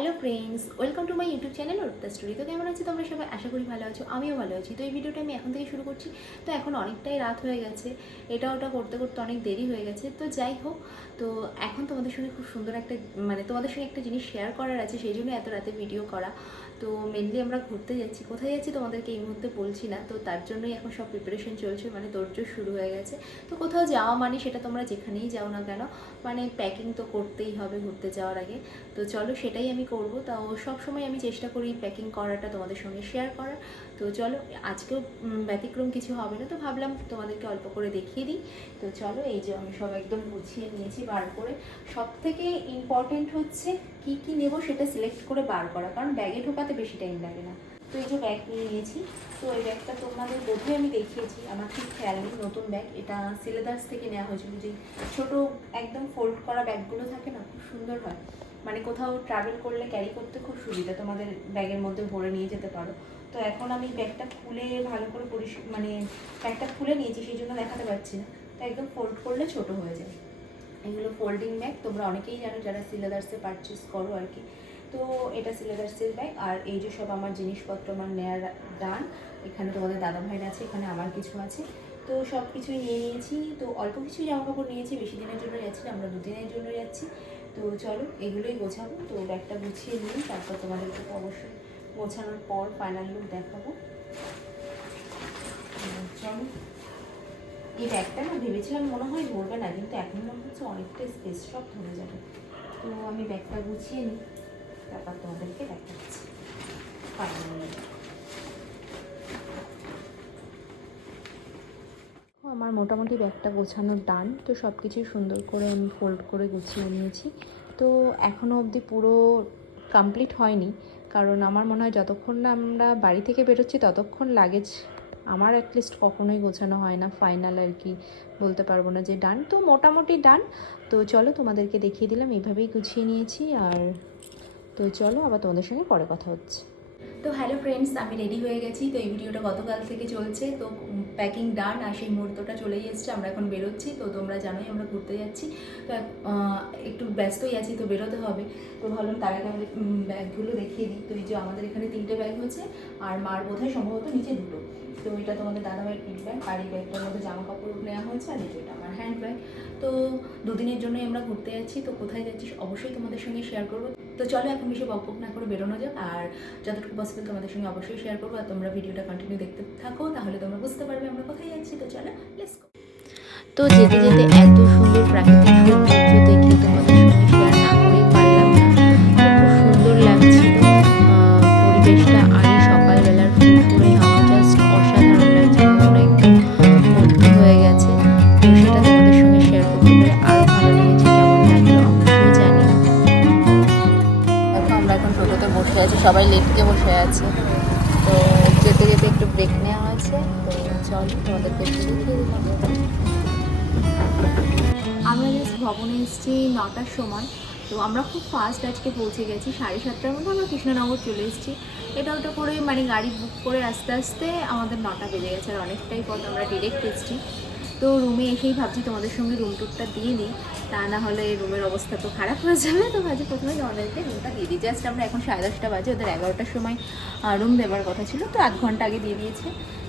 Hello friends, welcome to my YouTube channel Arpita story. তো কেমন আছো? তোমরা সবাই? আশা করি ভালো আছো, আমিও ভালো আছি। তো এই ভিডিওটা আমি এখন থেকে শুরু করছি। তো এখন অনেকটাই রাত হয়ে গেছে। এটা ওটা করতে করতে অনেক দেরি হয়ে গেছে। তো যাই হোক, তো এখন তোমাদের সঙ্গে খুব সুন্দর একটা মানে তোমাদের সঙ্গে একটা জিনিস শেয়ার করার আছে, সেই জন্য এত রাতে ভিডিও করা। তো মেনলি আমরা ঘুরতে যাচ্ছি। কোথায় যাচ্ছি তোমাদেরকে এই মুহূর্তে বলছি না। তো তার জন্যই এখন সব প্রিপারেশন চলছে মানে তোরজোর শুরু হয়ে গেছে। তো কোথাও যাওয়া মানে সেটা তোমরা যেখানেই যাও না কেন মানে প্যাকিং তো করতেই হবে ঘুরতে যাওয়ার আগে। তো চলো সেটাই আমি করব। তাও সব সময় আমি চেষ্টা করি প্যাকিং করাটা তোমাদের সঙ্গে শেয়ার করার। তো চলো, আজকেও ব্যতিক্রম কিছু হবে না। তো ভাবলাম তোমাদেরকে অল্প করে দেখিয়ে দিই। তো চলো, এই যে আমি সব একদম গুছিয়ে নিয়েছি বার করে। সব থেকে ইম্পর্টেন্ট হচ্ছে কি কি নেব সেটা সিলেক্ট করে বার করা। কারণ ব্যাগে ঢোকাতে বেশি টাইম লাগে না। তো এই যে ব্যাগ নিয়ে নিয়েছি। তো এই ব্যাগটা তোমাদের বোধহয় আমি দেখিয়েছি। আমার ঠিক খেয়াল নেই নতুন ব্যাগ এটা সিলেদার্স থেকে নেওয়া হয়েছিল। যে ছোটো একদম ফোল্ড করা ব্যাগগুলো থাকে না, খুব সুন্দর হয়। মানে কোথাও ট্রাভেল করলে ক্যারি করতে খুব সুবিধা, তোমাদের ব্যাগের মধ্যে ভরে নিয়ে যেতে পারো। তো এখন আমি ব্যাগটা খুলে ভালো করে পরিষ মানে ব্যাগটা খুলে নিয়েছি, সেই জন্য দেখাতে পারছি না। তো একদম ফোল্ড করলে ছোট হয়ে যায়। এগুলো ফোল্ডিং ব্যাগ তোমরা অনেকেই জানো যারা সিলেদার্সে পারচেস করো আর কি। তো এটা সিলেদার্সের ব্যাগ আর এই যে সব আমার জিনিসপত্র আমার নেয়ার ডান এখানে তোমাদের দাদা ভাইয়ের আছে, এখানে আমার কিছু আছে। তো সব কিছুই নিয়ে নিয়েছি, তো অল্প কিছুই জামা কাপড় নিয়েছি, বেশি দিনের জন্য যাচ্ছি আমরা দুদিনের জন্য যাচ্ছি। তো চলো, এগুলোই গোছাবো। তো ব্যাগটা গুছিয়ে নিই তারপর তোমাদেরকে অবশ্যই গোছানোর পর ফাইনাল লুক দেখাবো। চলো, এই ব্যাগটা না ভেবেছিলাম মনে হয় ধরবে না, কিন্তু এখন মনে হচ্ছে অনেকটা স্পেস সব ধরে যাবে। তো আমি ব্যাগটা গুছিয়ে নিই, তারপর তোমাদেরকে দেখাচ্ছি। ফাইনাল আমার মোটামুটি ব্যাগটা গোছানোর ডান, তো সব কিছুই সুন্দর করে আমি ফোল্ড করে গুছিয়ে নিয়েছি। তো এখনও অবধি পুরো কমপ্লিট হয়নি, কারণ আমার মনে হয় যতক্ষণ না আমরা বাড়ি থেকে বেরোচ্ছি ততক্ষণ লাগেজ আমার অ্যাটলিস্ট কখনোই গোছানো হয় না ফাইনাল আর কি, বলতে পারব না যে ডান তো মোটামুটি ডান তো চলো তোমাদেরকে দেখিয়ে দিলাম, এইভাবেই গুছিয়ে নিয়েছি, আর তো চলো আবার তোমাদের সঙ্গে পরে কথা হচ্ছে। তো হ্যালো ফ্রেন্ডস আমি রেডি হয়ে গেছি। তো এই ভিডিওটা গতকাল থেকে চলছে। তো প্যাকিং ডান আর সেই মুহূর্তটা চলেই এসছে। আমরা এখন বেরোচ্ছি। তো তোমরা জানোই আমরা ঘুরতে যাচ্ছি। তো একটু ব্যস্তই আছি তো বেরোতে হবে। তো ভাবলাম তার আগে আমাদের ব্যাগগুলো দেখিয়ে দিই। তো এই যে আমাদের এখানে তিনটে ব্যাগ হচ্ছে আর মার বোধহয় সম্ভবত নিচে দুটো। তো এটা তোমাদের দাদাভাইয়ের পিট ব্যাগ আর এই ব্যাগটার মধ্যে জামা কাপড় নেওয়া হয়েছে আর এটা আমার হ্যান্ড ব্যাগ তো দুদিনের জন্যই আমরা ঘুরতে যাচ্ছি, তো কোথায় যাচ্ছি অবশ্যই তোমাদের সঙ্গে শেয়ার করব। তো চলো এখন বেশি বক না করে বেরোনো যাক, আর যতটুকু পসিবল তোমাদের সঙ্গে অবশ্যই শেয়ার করব, আর তোমরা ভিডিওটা কন্টিনিউ দেখতে থাকো, তাহলে তোমরা বুঝতে পারবে আমরা কোথায় যাচ্ছি। তো চলো লেটস তো যেতে যেতে এত সুন্দর প্রাকৃতিক সবাই লেটকে বসে আছে। তো যেতে যেতে একটু ব্রেক নেওয়া হয়েছে। তো চল, তোমাদেরকে আমরা জাস্ট ভবনে এসেছি নটার সময়। তো আমরা খুব ফাস্ট আজকে পৌঁছে গেছি। সাড়ে সাতটার মধ্যে আমরা কৃষ্ণনগর চলে এসেছি। এটা ওটা করে মানে গাড়ি বুক করে আস্তে আস্তে আমাদের নটা বেজে গেছে। আর অনেকটাই পথ আমরা ডিরেক্ট এসেছি। তো রুমে এসেই ভাবছি তোমাদের সঙ্গে রুম টুরটা দিয়ে দিই তা না হলে রুমের অবস্থা তো খারাপ হয়ে যাবে। তো ভাবছি প্রথমে তোমাদেরকে রুমটা দিয়ে দিই। জাস্ট আমরা এখন সাড়ে দশটা বাজে, ওদের এগারোটার সময় রুম দেওয়ার কথা ছিল। তো আধ ঘণ্টা আগে দিয়ে দিয়েছে।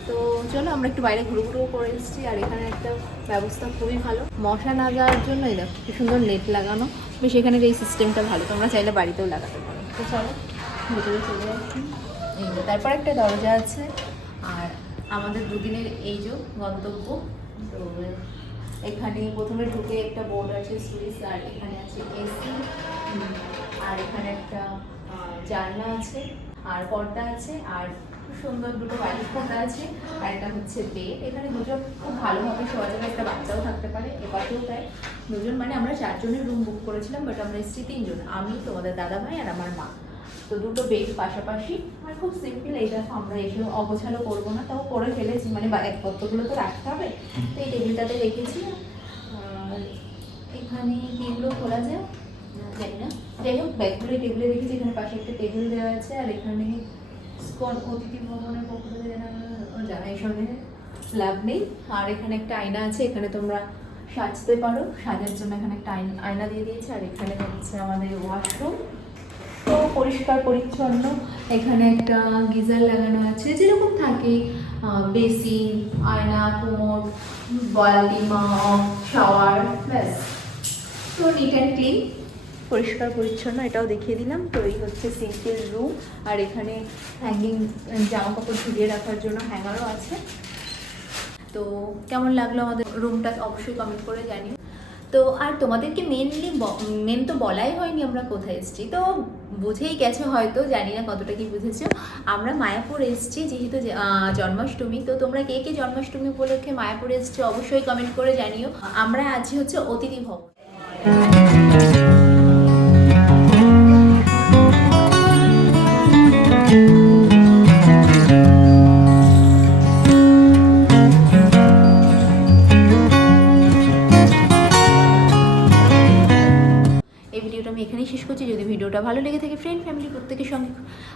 তো চলো আমরা একটু বাইরে ঘুরু ঘুরু করে এসেছি, আর এখানে একটা ব্যবস্থা খুবই ভালো। মশা না যাওয়ার জন্য এই দেখো, কি সুন্দর নেট লাগানো। বেশ এখানের এই সিস্টেমটা ভালো, তোমরা চাইলে বাড়িতেও লাগাতে পারো। তো চলো, ভেতরে চলে যাচ্ছি এই তারপর একটা দরজা আছে। আর আমাদের দুদিনের এই যে গন্তব্য। তো এখানে প্রথমে ঢুকে একটা বোর্ড আছে সুইচ আর এখানে আছে এসি, আর এখানে একটা জানলা আছে, আর পর্দা আছে, আর খুব সুন্দর দুটো বাইরের পর্দা আছে, আর এটা হচ্ছে বেড এখানে দুজন খুব ভালোভাবে শোয়া যাবে, একটা বাচ্চাও থাকতে পারে, এপাশেও তাই। দুজন মানে আমরা চারজনের রুম বুক করেছিলাম বাট আমরা এসেছি তিনজন, আমি, তোমাদের দাদা ভাই আর আমার মা। তো দুটো বেড পাশাপাশি। আর খুব সিম্পল এই দেখো আমরা এসে অগোছালো করব না, তাও করে ফেলেছি। মানে ব্যাগপত্রগুলো তো রাখতে হবে। তো এই টেবিলটাতে রেখেছি। এখানে এগুলো খোলা যায় জানি না। যাই হোক ব্যাগগুলো টেবিলে রেখেছি। এখানে পাশে একটা টেবিল দেওয়া আছে। আর এখানে স্কন, অতিথি ভবনের পক্ষ থেকে জানা- এসবে লাভ নেই। আর এখানে একটা আয়না আছে। এখানে তোমরা সাজতে পারো। সাজার জন্য এখানে একটা আয়না দিয়ে দিয়েছে। আর এখানে হচ্ছে আমাদের ওয়াশরুম তো পরিষ্কার, পরিচ্ছন্ন। এখানে একটা গিজার লাগানো আছে, যেরকম থাকে বেসিন, আয়না, কোমর, বালতি মগ শাওয়ার, ব্যাস। তো নিট অ্যান্ড ক্লিন পরিষ্কার, পরিচ্ছন্ন, এটাও দেখিয়ে দিলাম। তো এই হচ্ছে সিঙ্কের রুম। আর এখানে হ্যাঙ্গিং জামা কাপড় ঝুলিয়ে রাখার জন্য হ্যাঙ্গারও আছে। তো কেমন লাগল আমাদের রুমটা অবশ্যই কমেন্ট করে জানিও। তো আর তোমাদেরকে মেনলি মেন তো বলাই হয়নি আমরা কোথায় এসেছি। তো বুঝেই গেছো হয়তো, জানি না কতটা কি বুঝেছ। আমরা মায়াপুর এসেছি যেহেতু জন্মাষ্টমী। তো তোমরা কে কে জন্মাষ্টমী উপলক্ষে মায়াপুর এসেছ অবশ্যই কমেন্ট করে জানিও। আমরা আছি হচ্ছে অতিথি ভবন ভিডিওটা আমি এখানেই শেষ করছি। যদি ভিডিওটা ভালো লেগে থাকে ফ্রেন্ড ফ্যামিলি প্রত্যেকের সঙ্গে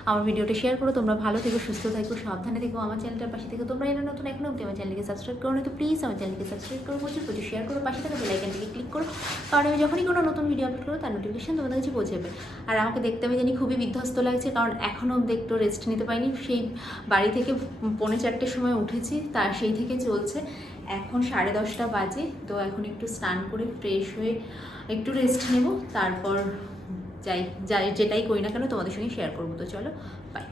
আমার ভিডিওটা শেয়ার করো। তোমরা ভালো থেকো, সুস্থ থাকো, সাবধানে থেকো। আমার চ্যানেলটার পাশে থেকে। তোমরা এরা নতুন এখনও অব্দি আমার চ্যানেলকে সাবস্ক্রাইব করো না তো প্লিজ আমার চ্যানেলকে সাবস্ক্রাইব করো। প্রচুর প্রচুর শেয়ার করো। পাশে থাকা বেলাইকানটিকে ক্লিক করো। কারণ আমি যখনই কোনো নতুন ভিডিও আপলোড করব, তার নোটিফিকেশন তোমাদের কাছে পৌঁছে যাবে। আর আমাকে দেখতে আমি জানি খুবই বিধ্বস্ত লাগছে। কারণ এখনও অব্দি একটু রেস্ট নিতে পারিনি। সেই বাড়ি থেকে পৌনে চারটের সময় উঠেছি। তা সেই থেকে চলছে। এখন সাড়ে দশটা বাজে, তো এখন একটু স্নান করে ফ্রেশ হয়ে একটু রেস্ট নেব, তারপর যাই যাই যেটাই করি না কেন তোমাদের সঙ্গে শেয়ার করব, তো চলো বাই